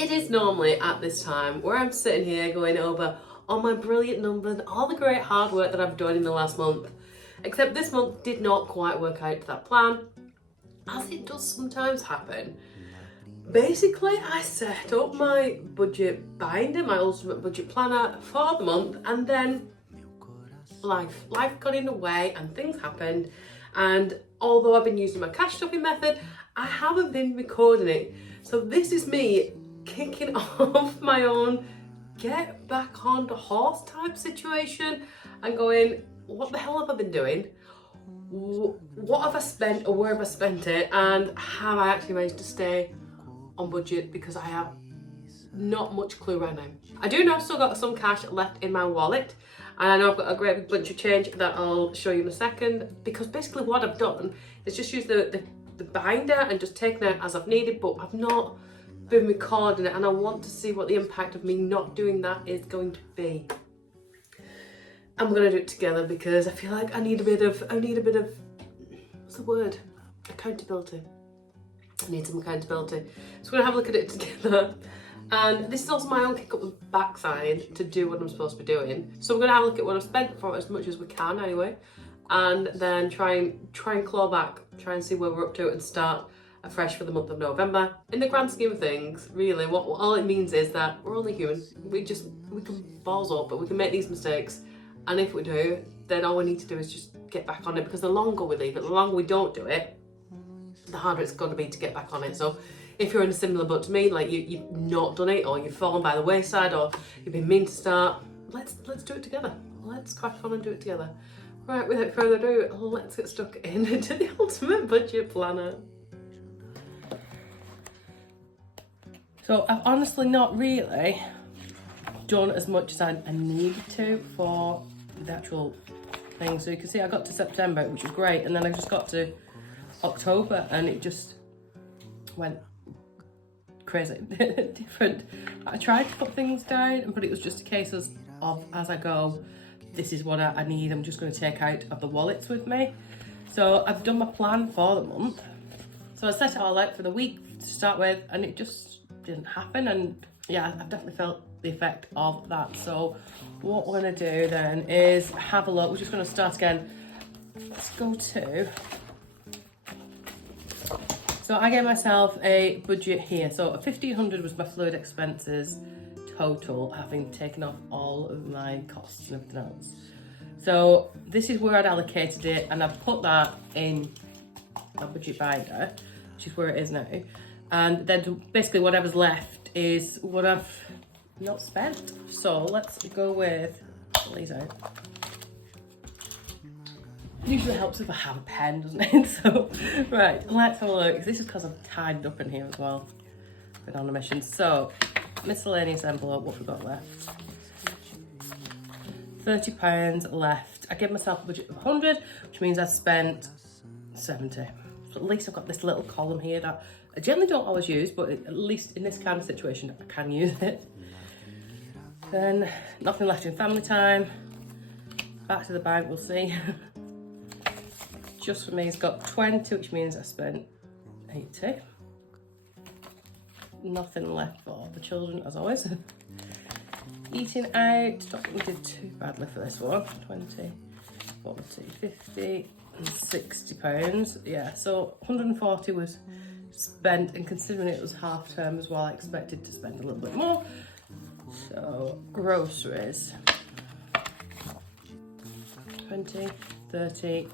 It is normally at this time where I'm sitting here going over all my brilliant numbers and all the great hard work that I've done in the last month. Except this month did not quite work out to that plan, as it does sometimes happen. Basically, I set up my budget binder, my ultimate budget planner for the month, and then life got in the way and things happened. And although I've been using my cash stuffing method, I haven't been recording it. So this is me kicking off my own get back on the horse type situation and going, what the hell have I been doing? What have I spent or where have I spent it? And have I actually managed to stay on budget? Because I have not much clue right now. I do know I've still got some cash left in my wallet, and I know I've got a great big bunch of change that I'll show you in a second, because basically what I've done is just use the binder and just taken it as I've needed, but I've not been recording it, and I want to see what the impact of me not doing that is going to be. I'm gonna do it together because I feel like I need a bit of what's the word? Accountability. I need some accountability. So we're gonna have a look at it together. And this is also my own kick up the backside to do what I'm supposed to be doing. So we're gonna have a look at what I've spent for as much as we can anyway, and then try and claw back, try and see where we're up to and start afresh for the month of November. In the grand scheme of things, really, what all it means is that we're only human. We can balls up, but we can make these mistakes. And if we do, then all we need to do is just get back on it, because the longer we leave it, the longer we don't do it, the harder it's going to be to get back on it. So if you're in a similar boat to me, like you've not done it, or you've fallen by the wayside, or you've been mean to start, let's do it together. Let's crack on and do it together. Right, without further ado, let's get stuck into the ultimate budget planner. So I've honestly not really done as much as I needed to for the actual thing. So you can see I got to September, which was great, and then I just got to October and it just went crazy. Different. I tried to put things down, but it was just a case of as I go, this is what I need. I'm just going to take out of the wallets with me. So I've done my plan for the month. So I set it all out for the week to start with, and it just didn't happen. And yeah, I've definitely felt the effect of that. So what we're going to do then is have a look. We're just going to start again. Let's go to... So I gave myself a budget here. So 1,500 was my fluid expenses total, having taken off all of my costs and everything else. So this is where I'd allocated it, and I've put that in my budget binder, which is where it is now. And then basically whatever's left is what I've not spent. So let's go with these out. Usually helps if I have a pen, doesn't it? So, right, let's have a look. This is because I'm tied up in here as well. Been on a mission. So, miscellaneous envelope, what we've got left. £30 left. I gave myself a budget of 100, which means I spent 70. So at least I've got this little column here that I generally don't always use, but at least in this kind of situation, I can use it. Then, nothing left in family time. Back to the bank, we'll see. Just for me, it's got 20, which means I spent 80. Nothing left for the children, as always. Eating out, don't think we did too badly for this one. 20, 40, 50, and £60. Yeah, so 140 was spent, and considering it was half term as well, I expected to spend a little bit more. So, groceries. 20, 30,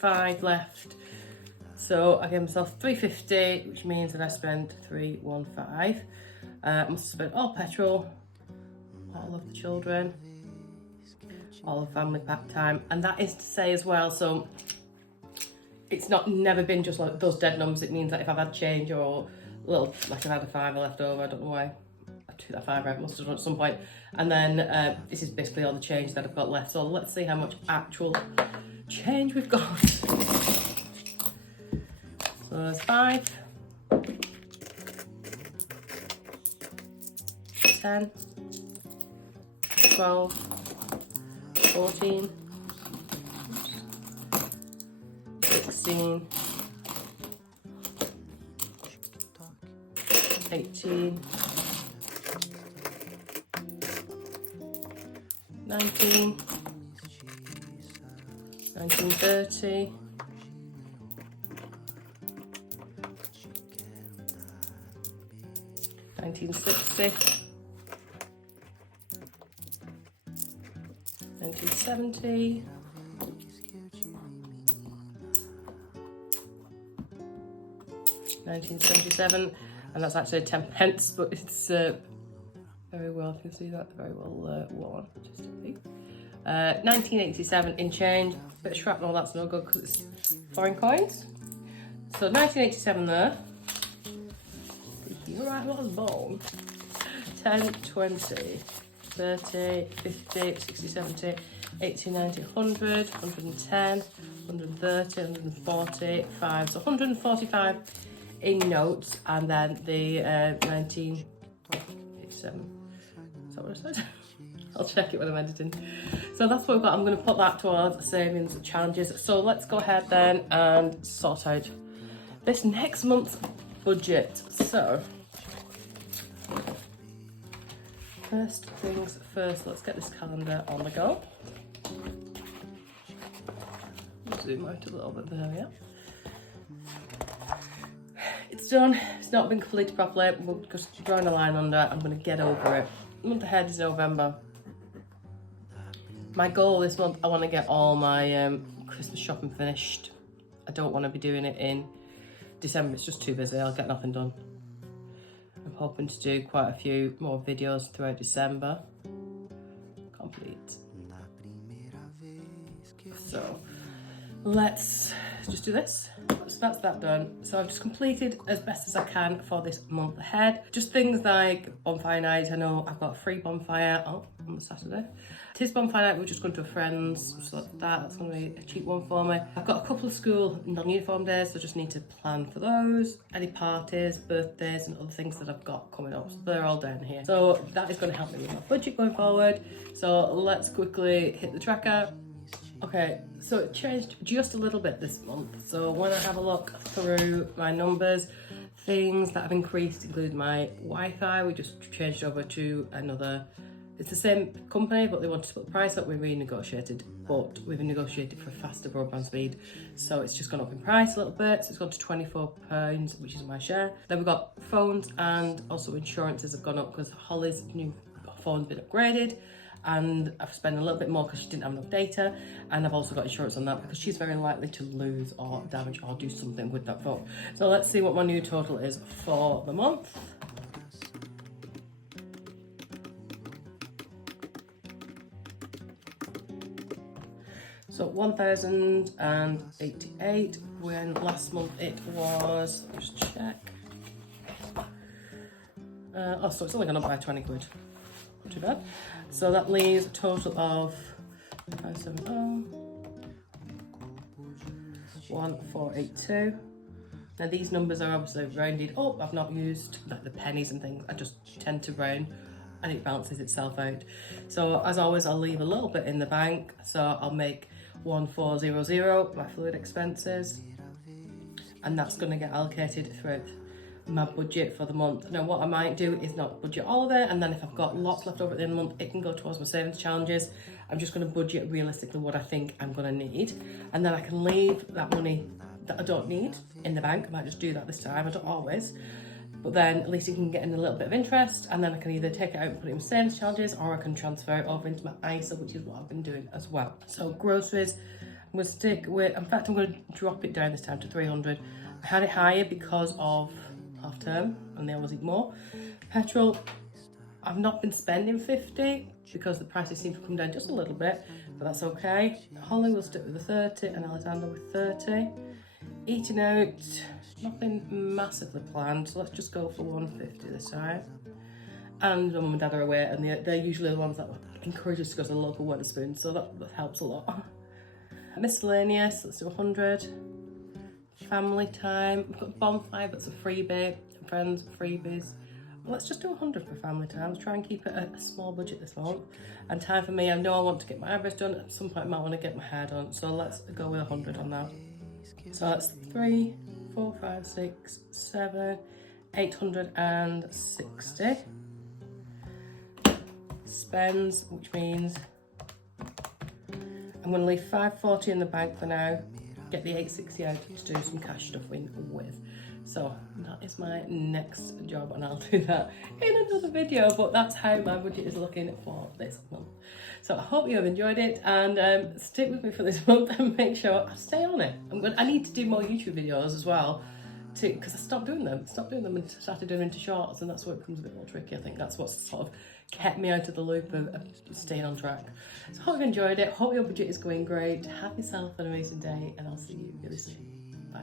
5 left. So I gave myself 350, which means that I spent 315. Must have spent all petrol, all of the children, all of family pack time, and that is to say as well, so it's never been just like those dead numbers. It means that if I've had change or a little, like I've had a fiver left over, I don't know why I took that fiver out, must have done at some point, and then this is basically all the change that I've got left. So let's see how much actual change we've got. So there's 5, 10, 12, 14, 16, 18, 19, 1930, 1960, 1970, 1977, and that's actually 10 pence, but it's very well, if you can see that, very well worn. Just a peek. 1987 in change, bit of shrapnel, that's no good because it's foreign coins. So 1987 there. You're right, what was born? 10, 20, 30, 50, 60, 70, 80, 90, 100, 110, 130, 140, 5. So 145 in notes, and then the 1987. Is that what I said? I'll check it when I'm editing. So that's what we've got. I'm going to put that towards savings challenges. So let's go ahead then and sort out this next month's budget. So first things first, let's get this calendar on the go. Zoom out a little bit there, yeah. It's done. It's not been completed properly. We're just drawing a line under it. I'm going to get over it. Month ahead is November. My goal this month, I want to get all my Christmas shopping finished. I don't want to be doing it in December. It's just too busy. I'll get nothing done. I'm hoping to do quite a few more videos throughout December. Complete. So let's just do this. So that's that done. So I've just completed as best as I can for this month ahead. Just things like bonfire night. I know I've got a free bonfire on Saturday. It is bonfire night, we're just going to a friend's, so that's going to be a cheap one for me. I've got a couple of school non-uniform days, so I just need to plan for those. Any parties, birthdays and other things that I've got coming up, so they're all down here. So that is going to help me with my budget going forward. So let's quickly hit the tracker. Okay, so it changed just a little bit this month. So when I have a look through my numbers, things that have increased include my Wi-Fi. We just changed over to another, it's the same company, but they wanted to put the price up. We renegotiated, but we've negotiated for faster broadband speed. So it's just gone up in price a little bit. So it's gone to £24, which is my share. Then we've got phones, and also insurances have gone up because Holly's new phone's been upgraded. And I've spent a little bit more because she didn't have enough data, and I've also got insurance on that because she's very likely to lose or damage or do something with that phone. So let's see what my new total is for the month. So 1,088, when last month it was, let me just check. So it's only gone up by 20 quid. Not too bad. So that leaves a total of 570, 1482. Now these numbers are obviously rounded up. I've not used like the pennies and things. I just tend to round and it balances itself out. So as always, I'll leave a little bit in the bank. So I'll make 1400 my fluid expenses, and that's going to get allocated throughout my budget for the month. Now what I might do is not budget all of it, and then if I've got lots left over at the end of the month, it can go towards my savings challenges. I'm just going to budget realistically what I think I'm going to need, and then I can leave that money that I don't need in the bank. I might just do that this time. I don't always, but then at least you can get in a little bit of interest, and then I can either take it out and put it in savings challenges, or I can transfer it over into my ISA, which is what I've been doing as well. So groceries, I'm going to stick with, in fact I'm going to drop it down this time to 300. I had it higher because of half term and they always eat more. Petrol, I've not been spending 50 because the prices seem to come down just a little bit, but that's okay. Holly will stick with the 30 and Alexander with 30. Eating out, nothing massively planned, so let's just go for 150 this time. And my mum and dad are away, and they're usually the ones that encourage us to go to the local Wetherspoon, so that helps a lot. Miscellaneous, let's do 100. Family time, we've got bonfire, but it's a freebie. Friends, freebies. Well, let's just do 100 for family time. Let's try and keep it a small budget this month. And time for me, I know I want to get my eyebrows done. At some point I might want to get my hair done, so let's go with 100 on that. So that's 3, 4, 5, 6, 7, 860. Spends, which means I'm going to leave £540 in the bank for now, get the 860 out to do some cash stuffing with. So that is my next job, and I'll do that in another video, but that's how my budget is looking for this month. So I hope you have enjoyed it, and stick with me for this month and make sure I stay on it. I need to do more YouTube videos as well, because I stopped doing them and started doing into shorts, and that's where it becomes a bit more tricky. I think that's what's sort of kept me out of the loop of staying on track. So hope you enjoyed it, hope your budget is going great, have yourself an amazing day, and I'll see you really soon. Bye.